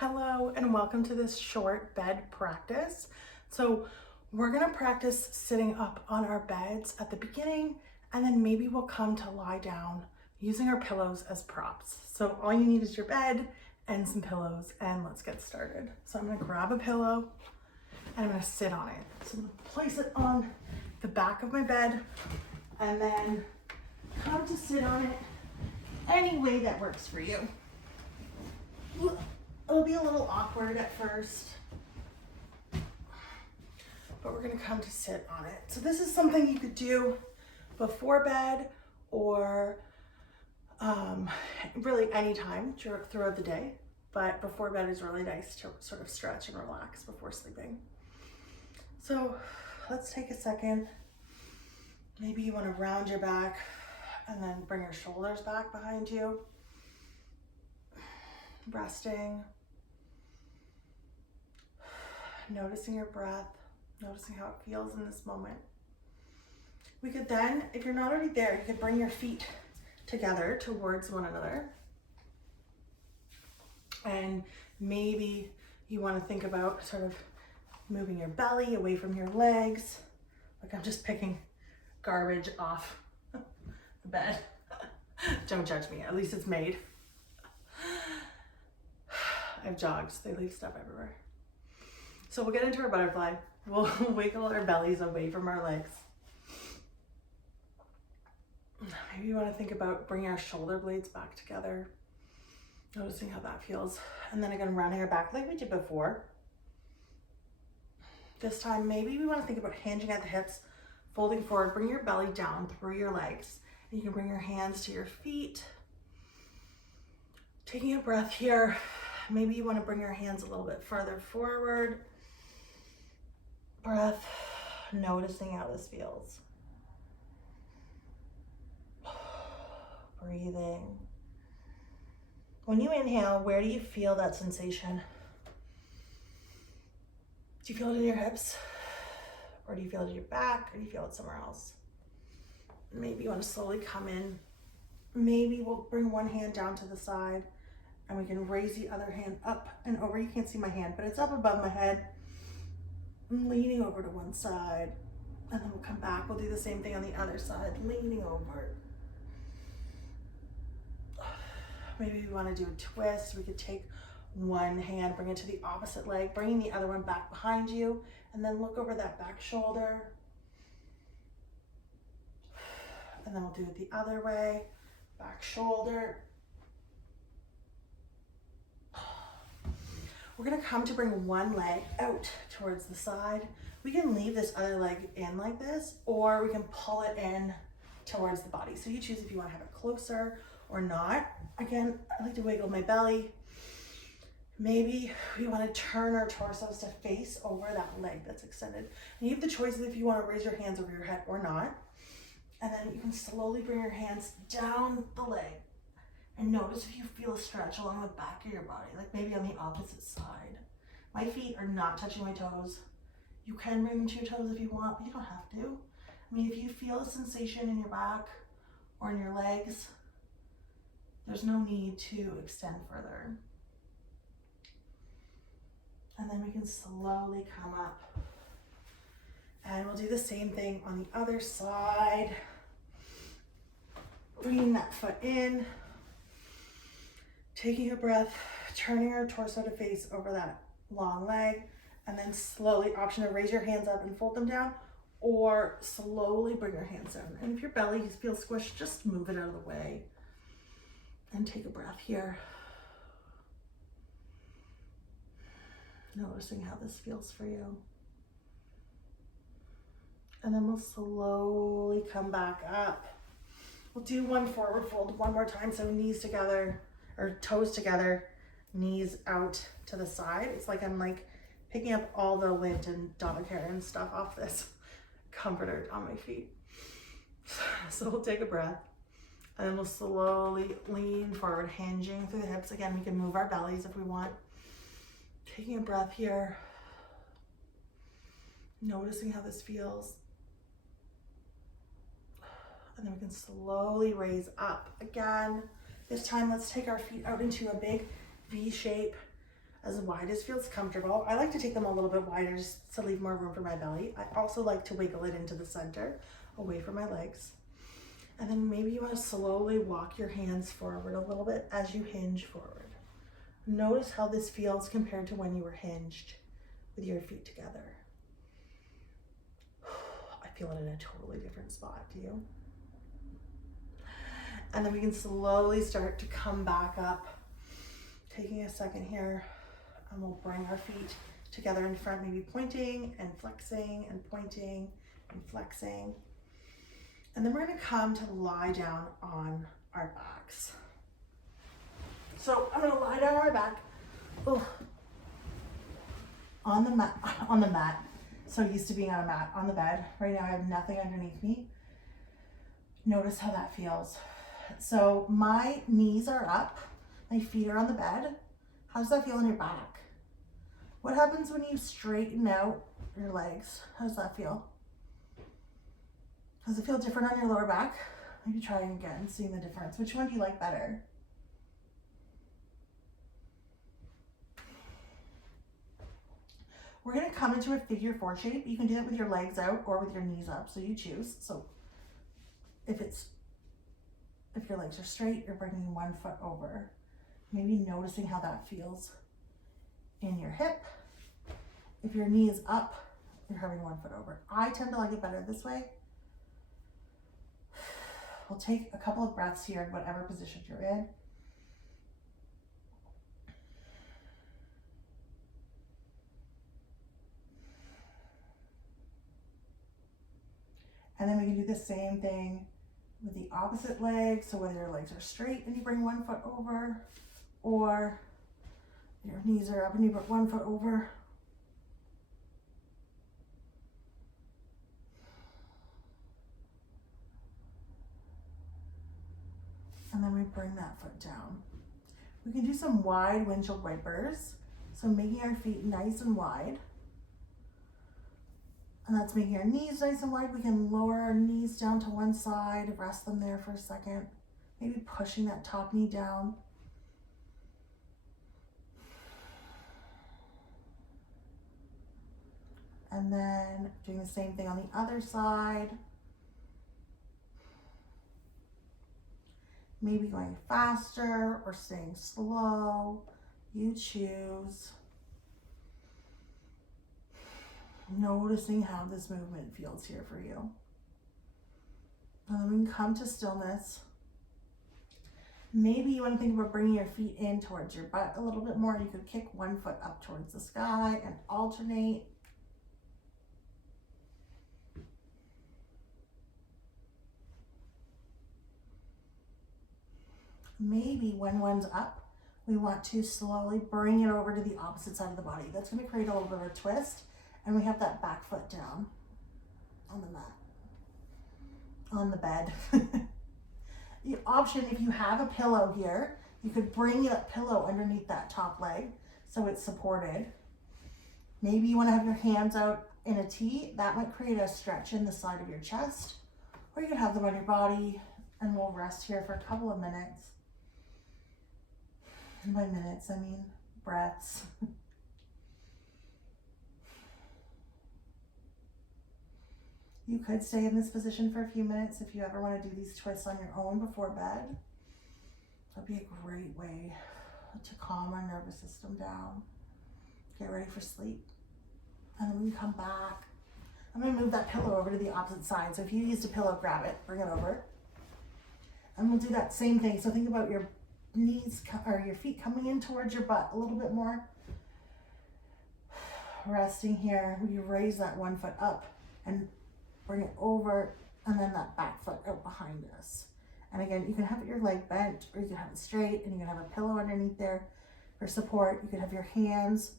Hello and welcome to this short bed practice. So we're gonna practice sitting up on our beds at the beginning, and then maybe we'll come to lie down using our pillows as props. So all you need is your bed and some pillows, and let's get started. So I'm gonna grab a pillow and I'm gonna sit on it. So I'm gonna place it on the back of my bed and then come to sit on it any way that works for you. It'll be a little awkward at first, but we're gonna come to sit on it. So this is something you could do before bed or really anytime throughout the day, but before bed is really nice to sort of stretch and relax before sleeping. So let's take a second. Maybe you wanna round your back and then bring your shoulders back behind you. Resting. Noticing your breath, noticing how it feels in this moment. We could then, if you're not already there, you could bring your feet together towards one another. And maybe you want to think about sort of moving your belly away from your legs. Like I'm just picking garbage off the bed. Don't judge me, at least it's made. I have jogs, they leave stuff everywhere. So we'll get into our butterfly. We'll wiggle our bellies away from our legs. Maybe you want to think about bringing our shoulder blades back together, noticing how that feels. And then again, rounding our back like we did before. This time, maybe we want to think about hinging at the hips, folding forward, bring your belly down through your legs. And you can bring your hands to your feet. Taking a breath here. Maybe you want to bring your hands a little bit further forward. Breath, noticing how this feels. Breathing. When you inhale, where do you feel that sensation? Do you feel it in your hips? Or do you feel it in your back? Or do you feel it somewhere else? Maybe you want to slowly come in. Maybe we'll bring one hand down to the side and we can raise the other hand up and over. You can't see my hand, but it's up above my head. I'm leaning over to one side, and then we'll come back. We'll do the same thing on the other side, leaning over. Maybe we want to do a twist. We could take one hand, bring it to the opposite leg, bringing the other one back behind you, and then look over that back shoulder. And then we'll do it the other way, back shoulder. We're gonna come to bring one leg out towards the side. We can leave this other leg in like this, or we can pull it in towards the body. So you choose if you wanna have it closer or not. Again, I like to wiggle my belly. Maybe we wanna turn our torsos to face over that leg that's extended. And you have the choice of if you wanna raise your hands over your head or not. And then you can slowly bring your hands down the leg. And notice if you feel a stretch along the back of your body, like maybe on the opposite side. My feet are not touching my toes. You can bring them to your toes if you want, but you don't have to. I mean, if you feel a sensation in your back or in your legs, there's no need to extend further. And then we can slowly come up. And we'll do the same thing on the other side. Bringing that foot in. Taking a breath, turning our torso to face over that long leg, and then slowly, option to raise your hands up and fold them down, or slowly bring your hands down. And if your belly feels squished, just move it out of the way. And take a breath here. Noticing how this feels for you. And then we'll slowly come back up. We'll do one forward fold one more time, so knees together, or toes together, knees out to the side. It's like I'm like picking up all the lint and dog hair and stuff off this comforter on my feet. So we'll take a breath and then we'll slowly lean forward, hinging through the hips. Again, we can move our bellies if we want. Taking a breath here. Noticing how this feels. And then we can slowly raise up again. This time, let's take our feet out into a big V shape. as wide as feels comfortable. I like to take them a little bit wider just to leave more room for my belly. I also like to wiggle it into the center, away from my legs. And then maybe you want to slowly walk your hands forward a little bit as you hinge forward. Notice how this feels compared to when you were hinged with your feet together. I feel it in a totally different spot. Do you? And then we can slowly start to come back up. Taking a second here, and we'll bring our feet together in front, maybe pointing and flexing and pointing and flexing. And then we're going to come to lie down on our backs. So I'm going to lie down on my back. Ooh. On the mat. So used to being on a mat, on the bed. Right now I have nothing underneath me. Notice how that feels. So my knees are up, my feet are on the bed. How does that feel in your back? What happens when you straighten out your legs? How does that feel? Does it feel different on your lower back? Maybe trying again, seeing the difference. Which one do you like better? We're gonna come into a figure 4 shape. You can do that with your legs out or with your knees up, so you choose. So if your legs are straight, you're bringing one foot over. Maybe noticing how that feels in your hip. If your knee is up, you're having one foot over. I tend to like it better this way. We'll take a couple of breaths here in whatever position you're in. And then we can do the same thing with the opposite leg. So whether your legs are straight and you bring one foot over, or your knees are up and you put one foot over. And then we bring that foot down. We can do some wide windshield wipers. So making our feet nice and wide. And that's making our knees nice and wide. We can lower our knees down to one side, rest them there for a second. Maybe pushing that top knee down. And then doing the same thing on the other side. Maybe going faster or staying slow. You choose. Noticing how this movement feels here for you. And then we can come to stillness. Maybe you want to think about bringing your feet in towards your butt a little bit more. You could kick one foot up towards the sky and alternate. Maybe when one's up, we want to slowly bring it over to the opposite side of the body. That's going to create a little bit of a twist. And we have that back foot down on the mat, on the bed. The option, if you have a pillow here, you could bring that pillow underneath that top leg so it's supported. Maybe you want to have your hands out in a T. That might create a stretch in the side of your chest. Or you could have them on your body, and we'll rest here for a couple of minutes. And by minutes, I mean breaths. You could stay in this position for a few minutes if you ever want to do these twists on your own before bed. That'd be a great way to calm our nervous system down. Get ready for sleep. And then when you come back, I'm going to move that pillow over to the opposite side. So if you used a pillow, grab it, bring it over. And we'll do that same thing. So think about your knees or your feet coming in towards your butt a little bit more. Resting here, you raise that one foot up and bring it over, and then that back foot out behind us. And again, you can have your leg bent, or you can have it straight, and you can have a pillow underneath there for support. You can have your hands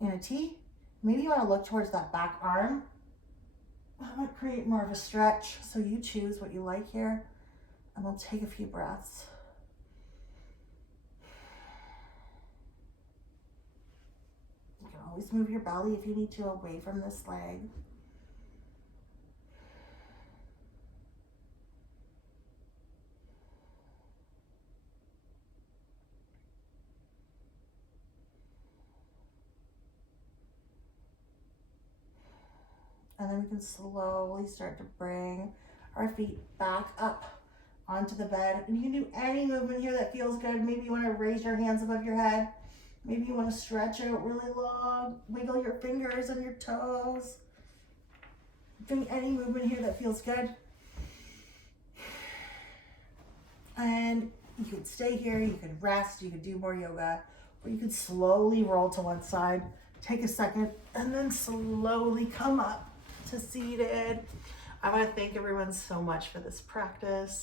in a T. Maybe you want to look towards that back arm. That might create more of a stretch, so you choose what you like here. And we'll take a few breaths. You can always move your belly if you need to away from this leg. And then we can slowly start to bring our feet back up onto the bed. And you can do any movement here that feels good. Maybe you want to raise your hands above your head. Maybe you want to stretch out really long. Wiggle your fingers and your toes. Doing any movement here that feels good. And you could stay here, you could rest, you could do more yoga, or you could slowly roll to one side, take a second, and then slowly come up to seated. I want to thank everyone so much for this practice.